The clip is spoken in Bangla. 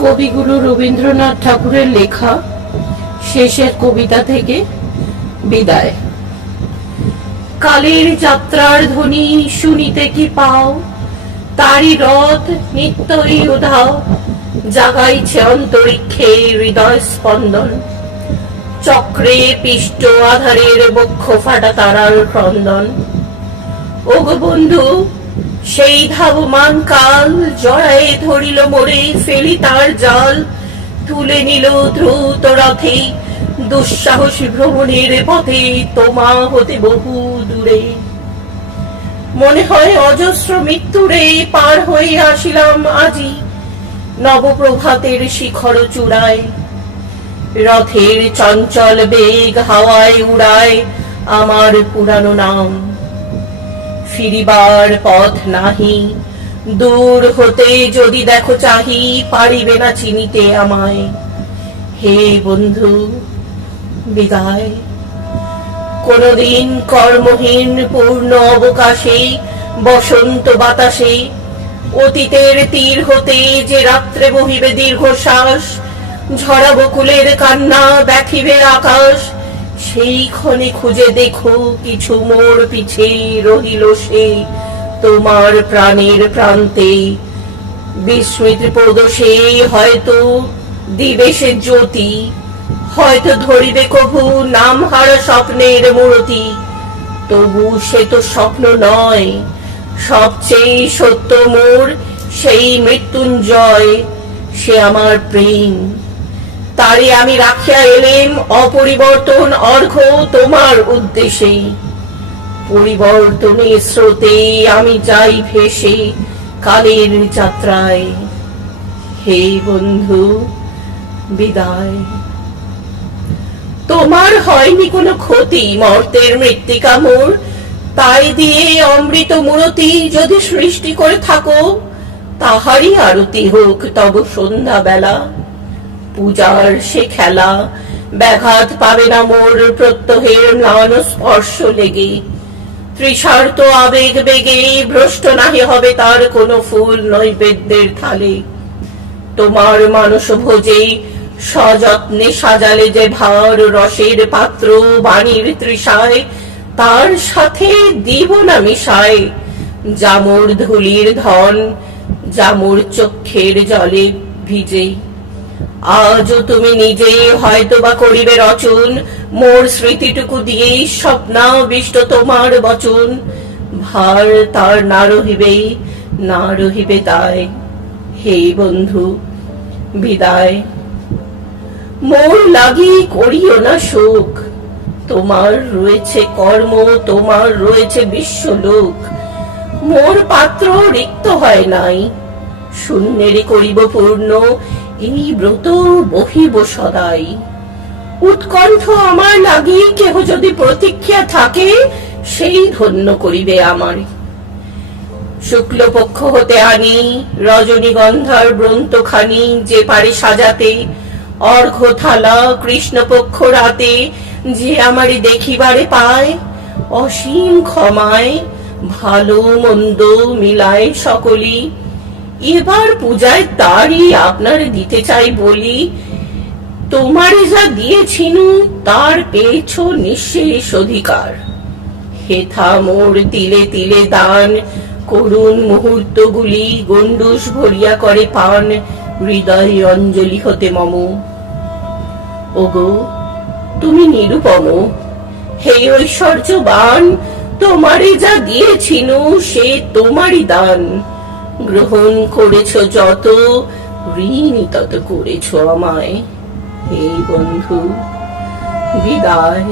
কবিগুরু রবীন্দ্রনাথ ঠাকুরের লেখা শেষের কবিতা থেকে বিদায়। কালের যাত্রার ধ্বনি শুনিতে কি পাও, তারি রথ নিত্যই উধাও, জাগাইছে অন্তরিক্ষে হৃদয় স্পন্দন। চক্রে পিষ্ট আধারের বক্ষ ফাটা তারার ক্রন্দন। ওগো বন্ধু, সেই ধাবমান কাল জড়ায়ে ধরিল মোরে, ফেলি তার জাল, তুলে নিল দ্রুত রথে, দুঃসাহসী ভ্রমণের পথে তোমা হতে বহু দূরে। মনে হয় অজস্র মৃত্যুরে পার হয়ে আসিলাম আজি, নবপ্রভাতের শিখর চূড়ায়। রথের চঞ্চল বেগ হাওয়ায় উড়ায় আমার পুরানো নাম। ফিরিবার পথ নাহি, দূর হতে যদি দেখো চাহি, পারিবে না চিনিতে আমায়। হে বন্ধু, বিদায়। কোনদিন কর্মহীন পূর্ণ অবকাশে, বসন্ত বাতাসে, অতীতের তীর হতে যে রাত্রে বহিবে দীর্ঘশ্বাস, ঝরা বকুলের কান্না দেখিবে আকাশ, সেই ক্ষণে খুঁজে দেখো কিছু মোর পিছে রহিল সে তোমার প্রাণের প্রান্তে। বিস্মৃত প্রদোষে হয়তো দিবে সে জ্যোতি, হয়তো ধরিবে কভু নাম হারা স্বপ্নের মূরতি। তবু সে তো স্বপ্ন নয়, সবচেয়ে সত্য মোর সেই মৃত্যুঞ্জয়, সে আমার প্রেম। তারে আমি রাখিয়া এলেম অপরিবর্তন অর্ঘ্য তোমার উদ্দেশ্যে। পরিবর্তনের স্রোতে আমি যাই ভেসে কালের যাত্রায়। হে বন্ধু, বিদায়। তোমার হয়নি কোনো ক্ষতি মর্তের মৃত্তিকা মোর, তাই দিয়ে অমৃত মূরতি যদি সৃষ্টি করে থাকো, তাহারই আরতি হোক তব সন্ধ্যা বেলা। পূজার সে খেলা ব্যাঘাত পাবে না মোর প্রত্যহের ম্লান স্পর্শ লেগে। তৃষার্ত আবেগ বেগে ভ্রষ্ট নাহি হবে তার কোনো ফুল নৈবেদ্যের থালে। তোমার মানস ভোজে সযত্নে সাজালে যে ভার রসের পাত্র বাণীর তৃষায়, তার সাথে দিব না মিশায় জামুর ধুলির ধন, জামুর চক্ষের জলে ভিজে। আজও তুমি নিজে হয়তো বা করিবে রচন, মোর স্মৃতিটুকু দিয়ে স্বপ্নাবিষ্ট তোমার বচন। ভার তার না রহিবে, না রহিবে তাই। হে বন্ধু, বিদায়। মোর লাগি করিও না শোক, তোমার রয়েছে কর্ম, তোমার রয়েছে বিশ্বলোক। মোর পাত্র রিক্ত হয় নাই, শূন্যেরই করিব পূর্ণ এই ব্রত বহিব সদাই। উৎকণ্ঠ আমার লাগি কেহ যদি প্রতীক্ষা থাকে, সেই ধন্য করিবে আমার। শুক্লপক্ষ হতে আনি রজনীগন্ধার ব্রন্তখানি, যে পারে সাজাতে অর্ঘ্য থালা কৃষ্ণপক্ষ রাতে, যে আমারে দেখিবারে পায় অসীম ক্ষমায় ভালো মন্দ মিলায় সকলি। এবার পূজায় তারই আপনার দিতে চাই বলি, তোমারে যা দিয়েছিনু তার পেয়েছ নিঃশেষ অধিকার। হেথা মোর তিলে তিলে দান, করুণ মুহূর্তগুলি গণ্ডূষ ভরিয়া করে পান, হৃদয় অঞ্জলি হতে মম। ওগো, তুমি নিরুপম, হে ঐশ্বর্যবান, তোমারে যা দিয়েছিনু সে তোমারই দান। গ্রহণ করেছ যত, ঋণী তত করেছ আমায়। হে বন্ধু, বিদায়।